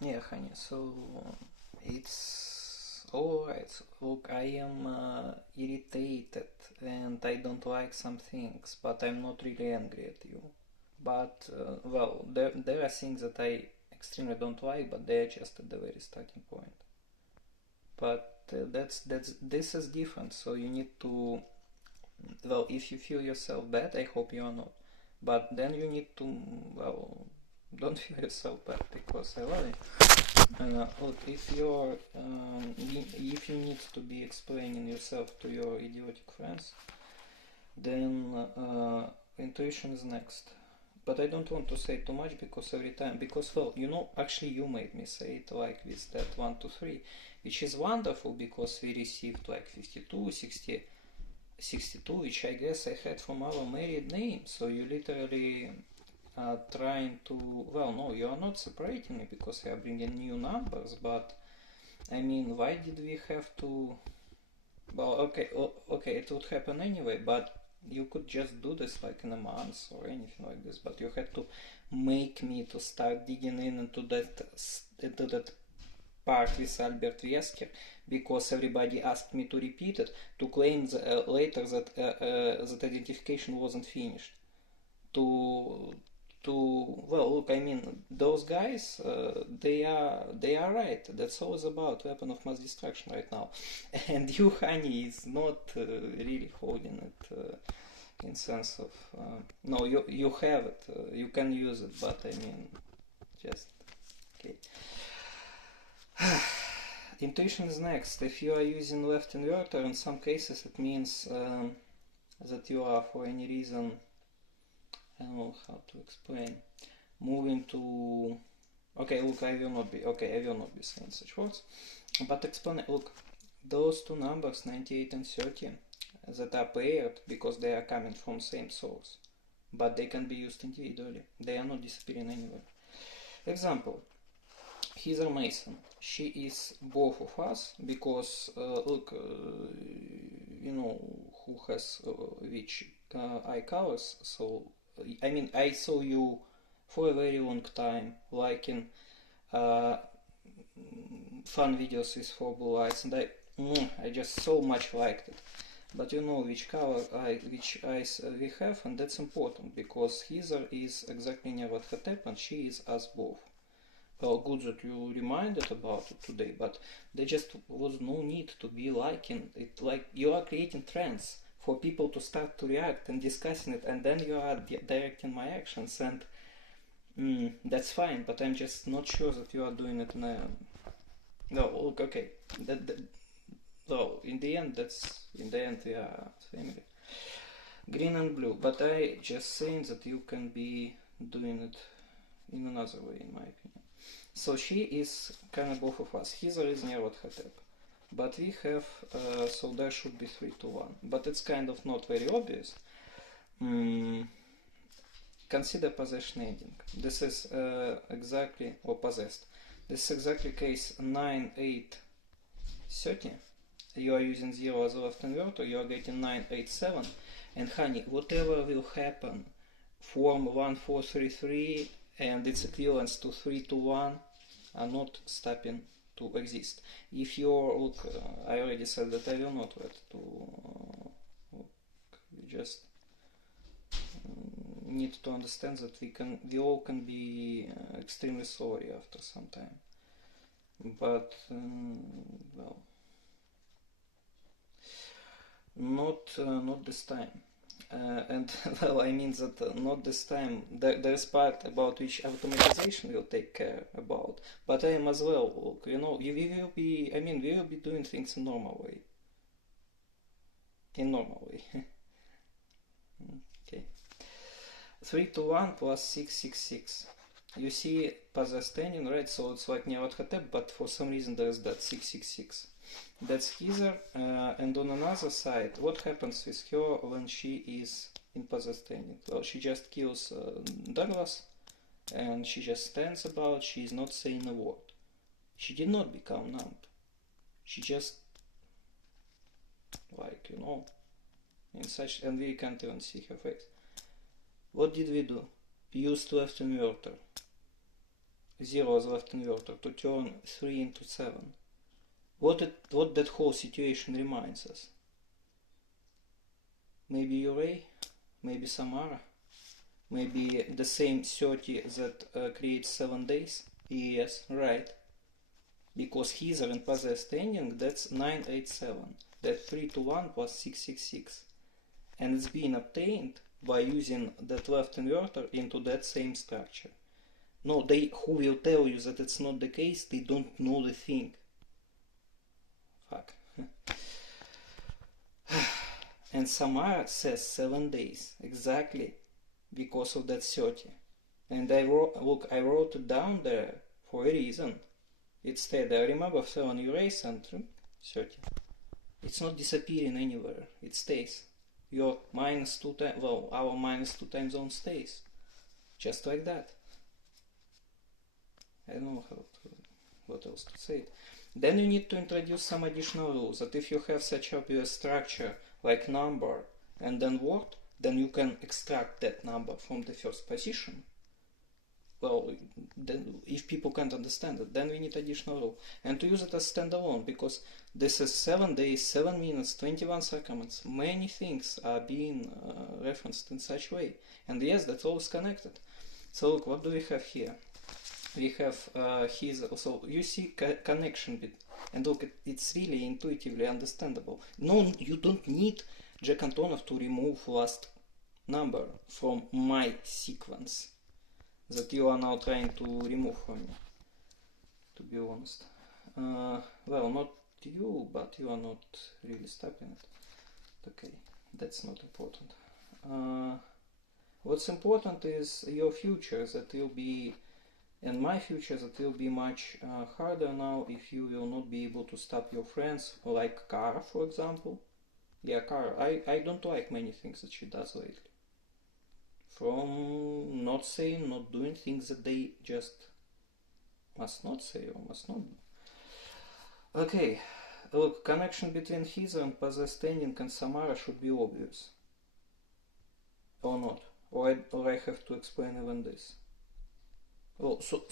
Yeah, honey, so it's alright. Look, I am irritated and I don't like some things, but I'm not really angry at you. But, well, there are things that I extremely don't like, but they are just at the very starting point. But this is different, so you need to, well, if you feel yourself bad, I hope you are not. But then you need to, well, don't feel yourself bad because I love you. Look, if you need to be explaining yourself to your idiotic friends, then intuition is next. But I don't want to say too much because every time, because well, actually you made me say it like this, that 1 to 3, which is wonderful because we received like 52, 60, 62, which I guess I had from our married name. So you literally trying to, well, no, you are not separating it because you are bringing new numbers, but I mean, why did we have to, well, okay, it would happen anyway, but you could just do this like in a month or anything like this, but you had to make me to start digging into that part with Albert Wesker because everybody asked me to repeat it to claim later that identification wasn't finished to well, look, I mean, those guys, they are right. That's always about weapon of mass destruction right now. And you, honey, is not really holding it in sense of no, you have it, you can use it, but I mean, just okay. Intuition is next. If you are using left inverter, in some cases it means that you are, for any reason, I don't know how to explain, moving to, okay, look, I will not be saying such words, but explain, look, those two numbers, 98 and 30, that are paired because they are coming from same source, but they can be used individually, they are not disappearing anywhere. Example, Heather Mason, she is both of us because look, you know who has which eye colors, so I mean, I saw you for a very long time liking uh, fun videos with four blue eyes, and I just so much liked it. But you know which eyes we have, and that's important because Heather is exactly near what had happened. She is us both. Well, good that you reminded about it today, but there just was no need to be liking it. Like, you are creating trends for people to start to react and discussing it, and then you are directing my actions, and that's fine, but I'm just not sure that you are doing it in a... No, look, okay, no, in the end we are family. Green and blue, but I just saying that you can be doing it in another way, in my opinion. So she is kind of both of us. Heather is near what Hatep. But we have, so there should be 3 to 1. But it's kind of not very obvious. Consider possession ending. This is exactly, or possessed. This is exactly case 9, 8, 30. You are using 0 as a left inverter, you are getting 9, 8, 7. And honey, whatever will happen, form 1, 4, 3, 3, and its equivalents to 3 to 1 are not stopping to exist. If you're, look, I already said that I will not let to, look, we just need to understand that we all can be extremely sorry after some time. But, well, not this time. And well, I mean that not this time. There is part about which automatization will take care about, but I am as well. Look, we will be. I mean, we will be doing things in normal way. In normal way. Okay. 3 to 1 plus 6, 6, 6. You see possessed standing, right? So it's like Nevat Hatep, but for some reason there's that 6, 6, 6. That's Heather, and on another side, what happens with her when she is in possessed standing? Well, she just kills Douglas, and she just stands about, she is not saying a word. She did not become numb. She just, like, in such, and we can't even see her face. What did we do? We used left inverter. 0 as left inverter to turn 3 into 7. What that whole situation reminds us? Maybe Urey? Maybe Samara? Maybe the same 30 that creates 7 days? Yes, right. Because hither in possessed standing, that's 987. That's 3 to 1 plus 666. And it's being obtained by using that left inverter into that same structure. No, they who will tell you that it's not the case, they don't know the thing. Fuck. And Samara says 7 days, exactly because of that 30. And I wrote it down there for a reason. It stayed there. Remember 7 erase and 30. It's not disappearing anywhere, it stays. Your -2 time, well, our -2 time zone stays. Just like that. I don't know what else to say. Then you need to introduce some additional rules that if you have such obvious structure like number and then word, then you can extract that number from the first position. Well, then if people can't understand it, then we need additional rule. And to use it as standalone, because this is 7 days, 7 minutes, 21 seconds. Many things are being referenced in such way. And yes, that's all is connected. So look, what do we have here? We have so you see connection bit, and look, it's really intuitively understandable. No, you don't need Jack Antonov to remove last number from my sequence that you are now trying to remove from me, to be honest. Well, not you, but you are not really stopping it. Okay, that's not important. What's important is your future, that will be, and my future, that will be much harder now if you will not be able to stop your friends, like Kara, for example. Yeah, Kara, I don't like many things that she does lately. From not saying, not doing things that they just must not say or must not do. Okay, look, connection between hither and possessed standing and Samara should be obvious. Or not. Or I have to explain even this. Well, so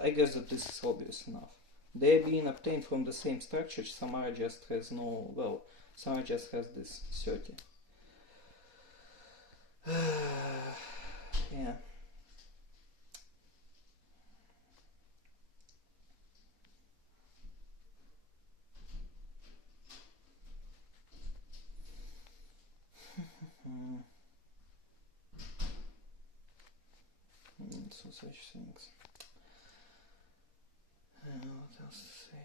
I guess that this is obvious enough. They are being obtained from the same structure. Samara just has no, well, Samara just has this 30. Yeah. So such things. What else to say?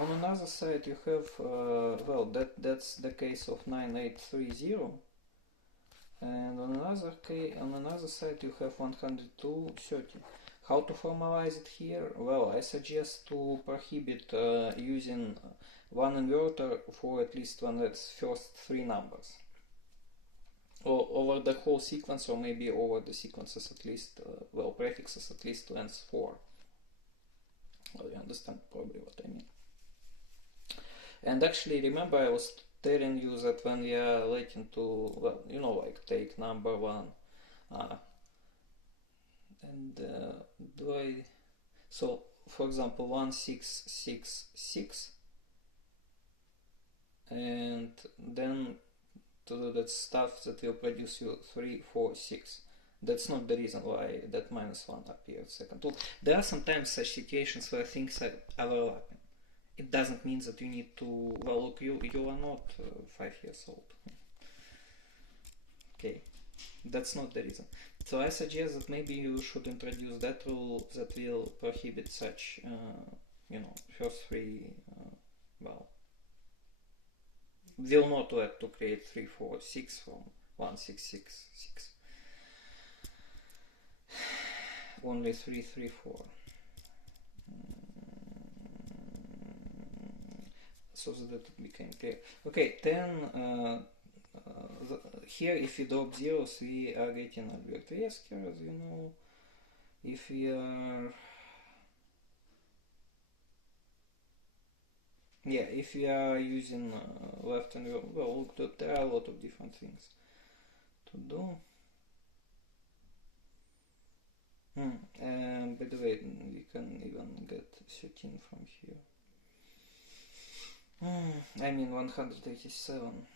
On another side, you have well, that's the case of 9830, and on another side you have 102.30. How to formalize it here? Well, I suggest to prohibit using one inverter for at least one its first 3 numbers. Or over the whole sequence, or maybe over the sequences at least, well, prefixes at least length 4. Well, you understand probably what I mean. And actually, remember I was telling you that when we are letting to, well, you know, like take number 1, and do I, so for example 1666, and then to do that stuff that will produce you 3, 4, 6. That's not the reason why that -1 appeared second. Look, there are sometimes such situations where things are overlapping. It doesn't mean that you need to, well, look, you are not 5 years old. Okay, that's not the reason. So I suggest that maybe you should introduce that rule that will prohibit such, you know, first 3, well, will not let to create 3, 4, 6 from 1, 6, 6, 6. Only 3, 3, 4. So that it became clear. Okay, then here if we drop zeros, we are getting Albert Wesker, as you know. If we are, yeah, if we are using left and right, well, look, there are a lot of different things to do. By the way, we can even get 13 from here. I mean 187.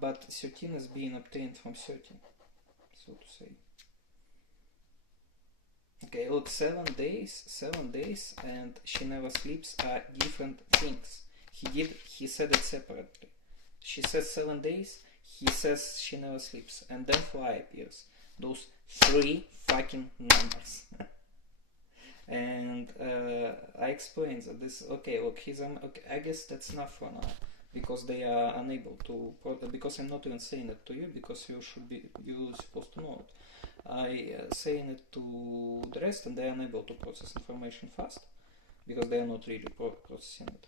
But 13 is being obtained from 13, so to say. Okay, look, 7 days, and she never sleeps are different things. He said it separately. She says 7 days, he says she never sleeps, and then fly appears. Those 3 fucking numbers. And I explained that this, okay, look, okay, I guess that's enough for now, because they are unable to, because I'm not even saying it to you, because you're supposed to know it. I saying it to the rest, and they are unable to process information fast, because they are not really processing it.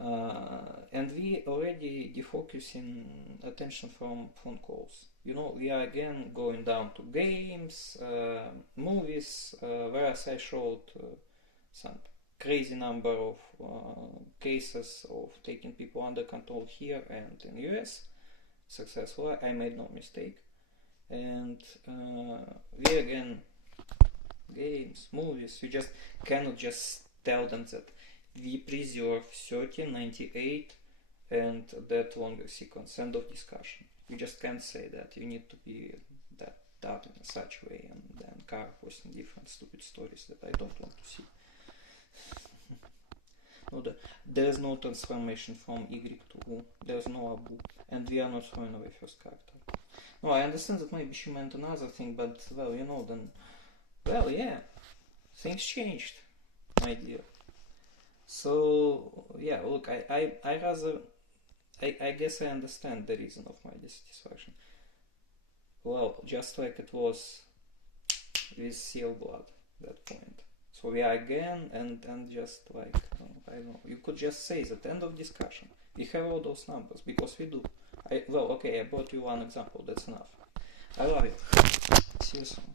And we already defocusing attention from phone calls. You know, we are again going down to games, movies, whereas I showed some crazy number of cases of taking people under control here and in US successful. I made no mistake. And we again, games, movies, you just cannot just tell them that we preserve 1398 and that longer sequence, end of discussion. You just can't say that. You need to be that in such way, and then car posting different stupid stories that I don't want to see. No, there is no transformation from Y to U, there is no Abu, and we are not throwing away first character. No, I understand that maybe she meant another thing, but, well, you know, then, well, yeah, things changed, my dear. So, yeah, look, I guess I understand the reason of my dissatisfaction. Well, just like it was with Seal Blood, that point. So we are again, and just like, I don't know, you could just say that end of discussion. We have all those numbers, because we do. Well, okay, I brought you one example, that's enough. I love it. See you soon.